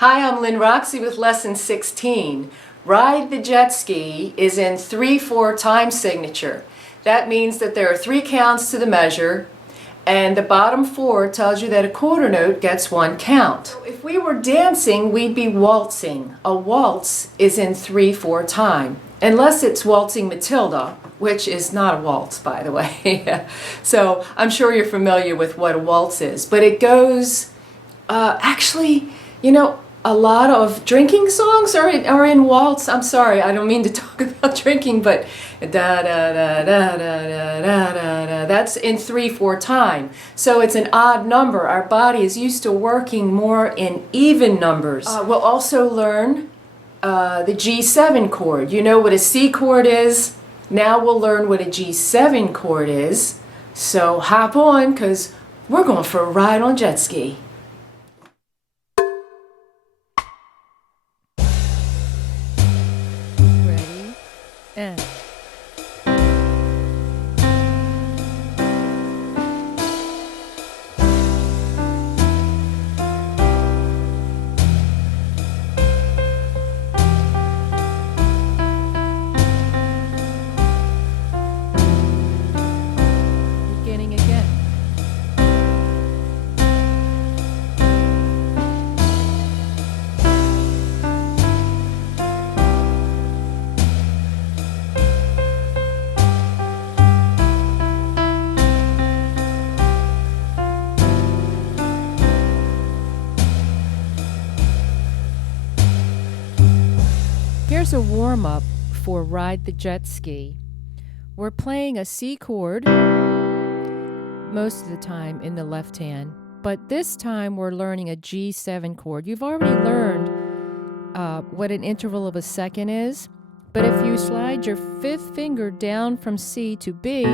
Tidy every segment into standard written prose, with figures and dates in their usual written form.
Hi, I'm Lynn Roxy with Lesson 16. Ride the jet ski is in 3/4 time signature. That means that there are 3 counts to the measure, and the bottom 4 tells you that a quarter note gets 1 count. If we were dancing, we'd be waltzing. A waltz is in 3/4 time, unless it's Waltzing Matilda, which is not a waltz, by the way. So I'm sure you're familiar with what a waltz is, but it goes, actually, a lot of drinking songs are in waltz. I'm sorry, I don't mean to talk about drinking, but da da da da da da da da da. That's in 3/4 time. So it's an odd number. Our body is used to working more in even numbers. We'll also learn the G7 chord. You know what a C chord is? Now we'll learn what a G7 chord is. So hop on, because we're going for a ride on jet ski. And beginning again. Here's a warm-up for Ride the Jet Ski. We're playing a C chord most of the time in the left hand, but this time we're learning a G7 chord. You've already learned what an interval of a second is, but if you slide your 5th finger down from C to B,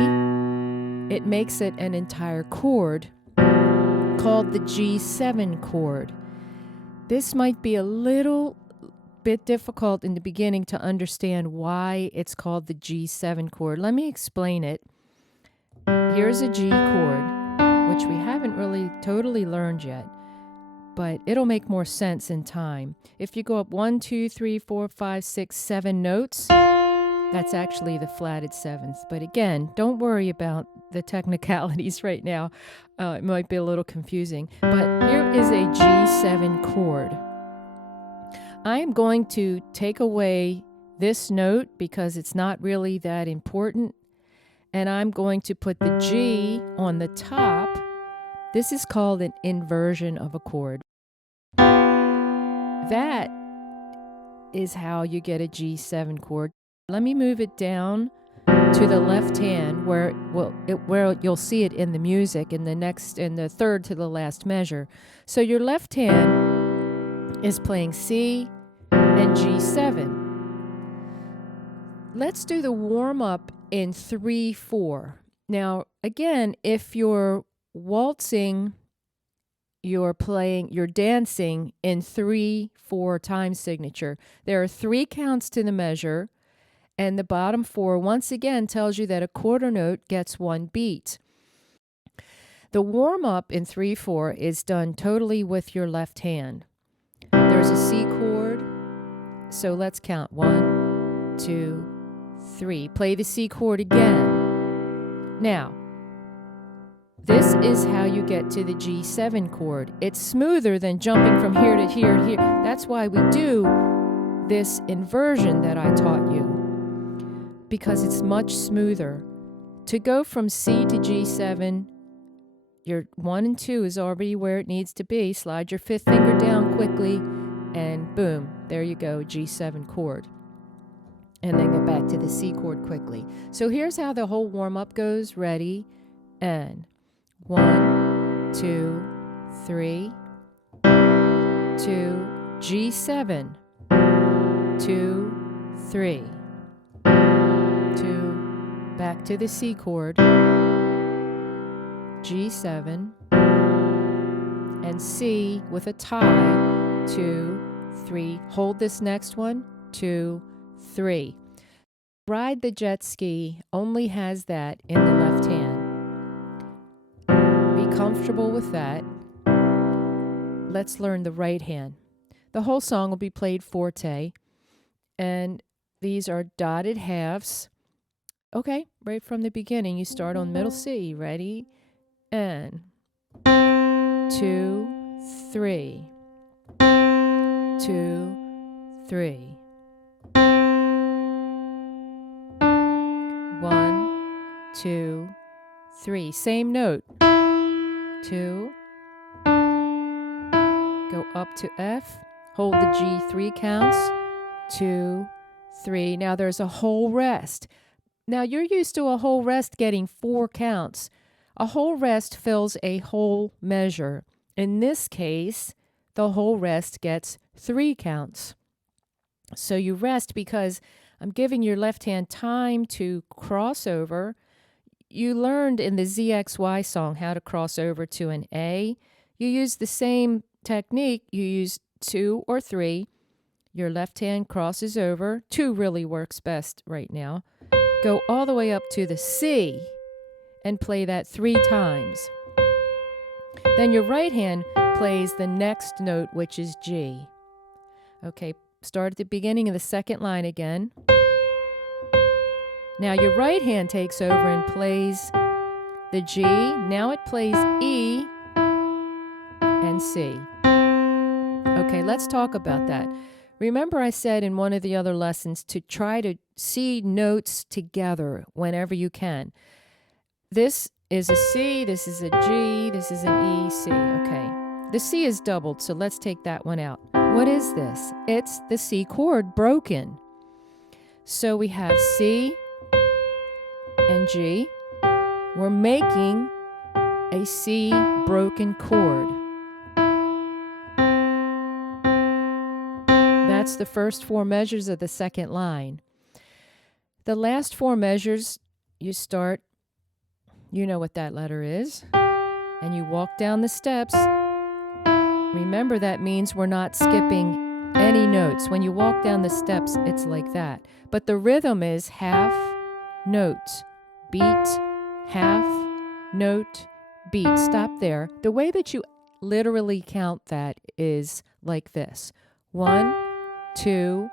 it makes it an entire chord called the G7 chord. This might be a little bit difficult in the beginning to understand why it's called the G7 chord. Let me explain it. Here's a G chord, which we haven't really totally learned yet, but it'll make more sense in time. If you go up 1, 2, 3, 4, 5, 6, 7 notes, that's actually the flatted 7th. But again, don't worry about the technicalities right now. It might be a little confusing. But here is a G7 chord. I am going to take away this note because it's not really that important, and I'm going to put the G on the top. This is called an inversion of a chord. That is how you get a G7 chord. Let me move it down to the left hand where you'll see it in the music in the third to the last measure. So your left hand is playing C and G7. Let's do the warm-up in 3/4. Now, again, if you're waltzing, you're dancing in 3/4 time signature. There are 3 counts to the measure, and the bottom 4 once again tells you that a quarter note gets 1 beat. The warm-up in 3/4 is done totally with your left hand. There's a C chord, so let's count 1, 2, 3. Play the C chord again. Now, this is how you get to the G7 chord. It's smoother than jumping from here to here to here. That's why we do this inversion that I taught you, because it's much smoother. To go from C to G7, your 1 and 2 is already where it needs to be. Slide your 5th finger down quickly, and boom, there you go, G7 chord. And then get back to the C chord quickly. So here's how the whole warm-up goes. Ready, and 1, 2, 3, 2, G7, 2, 3, 2, back to the C chord, G7, and C with a tie, 2, 3. Hold this next one, 2, 3. Ride the Jet Ski only has that in the left hand. Be comfortable with that. Let's learn the right hand. The whole song will be played forte. And these are dotted halves. Okay, right from the beginning, you start on middle C. Ready? And 2, 3. 2, 3. 1, 2, 3. Same note. 2. Go up to F. Hold the G 3 counts. 2, 3. Now there's a whole rest. Now you're used to a whole rest getting 4 counts. A whole rest fills a whole measure. In this case, the whole rest gets 3 counts. So you rest because I'm giving your left hand time to cross over. You learned in the ZXY song how to cross over to an A. You use the same technique. You use 2 or 3. Your left hand crosses over. 2 really works best right now. Go all the way up to the C and play that 3 times. Then your right hand plays the next note, which is G. Okay, start at the beginning of the second line again. Now your right hand takes over and plays the G. Now it plays E and C. Okay, let's talk about that. Remember I said in one of the other lessons to try to see notes together whenever you can. This is a C, this is a G, this is an E, C. Okay, the C is doubled, so let's take that one out. What is this? It's the C chord broken. So we have C and G. We're making a C broken chord. That's the first 4 measures of the second line. The last 4 measures, you start, you know what that letter is, and you walk down the steps. Remember, that means we're not skipping any notes. When you walk down the steps, it's like that. But the rhythm is half, note, beat, half, note, beat. Stop there. The way that you literally count that is like this. 1, 2,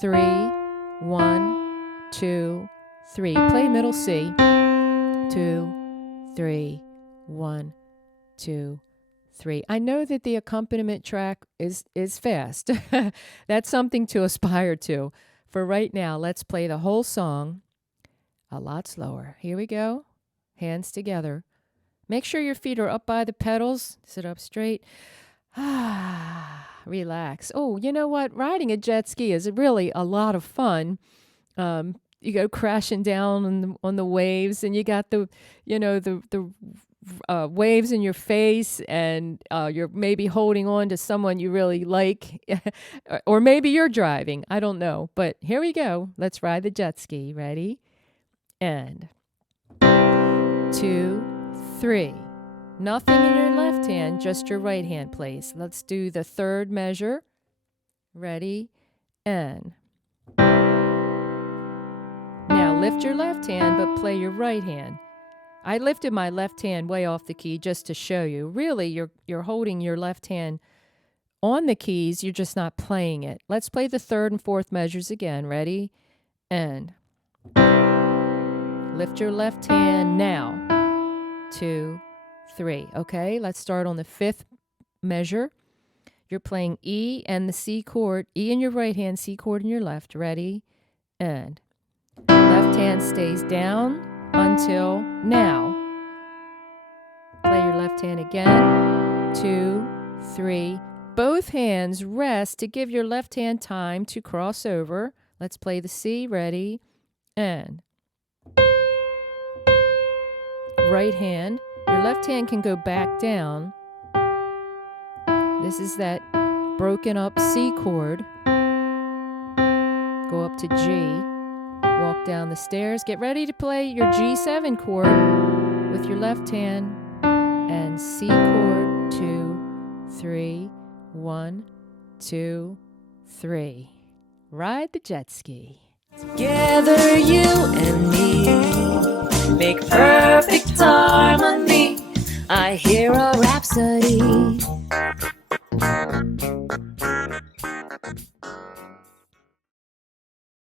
3, 1, 2, 3. Play middle C. 2, 3, 1, 2, 3. I know that the accompaniment track is fast. That's something to aspire to. For right now, let's play the whole song a lot slower. Here we go. Hands together. Make sure your feet are up by the pedals. Sit up straight. Relax. Oh, you know what? Riding a jet ski is really a lot of fun. You go crashing down on the waves, and you got the waves in your face, and you're maybe holding on to someone you really like, or maybe you're driving. I don't know. But here we go. Let's ride the jet ski. Ready? And 2, 3. Nothing in your left hand, just your right hand plays. Let's do the third measure. Ready? And now lift your left hand, but play your right hand. I lifted my left hand way off the key just to show you. Really, you're holding your left hand on the keys, you're just not playing it. Let's play the third and fourth measures again. Ready? And lift your left hand now. 2, 3. Okay, let's start on the fifth measure. You're playing E and the C chord. E in your right hand, C chord in your left. Ready? And left hand stays down until now. Play your left hand again. 2, 3. Both hands rest to give your left hand time to cross over. Let's play the C. Ready? And right hand. Your left hand can go back down. This is that broken up C chord. Go up to G. Walk down the stairs. Get ready to play your G7 chord with your left hand. And C chord. 2, 3, 1, 2, 3. Ride the jet ski. Together you and me make perfect harmony. I hear a rhapsody.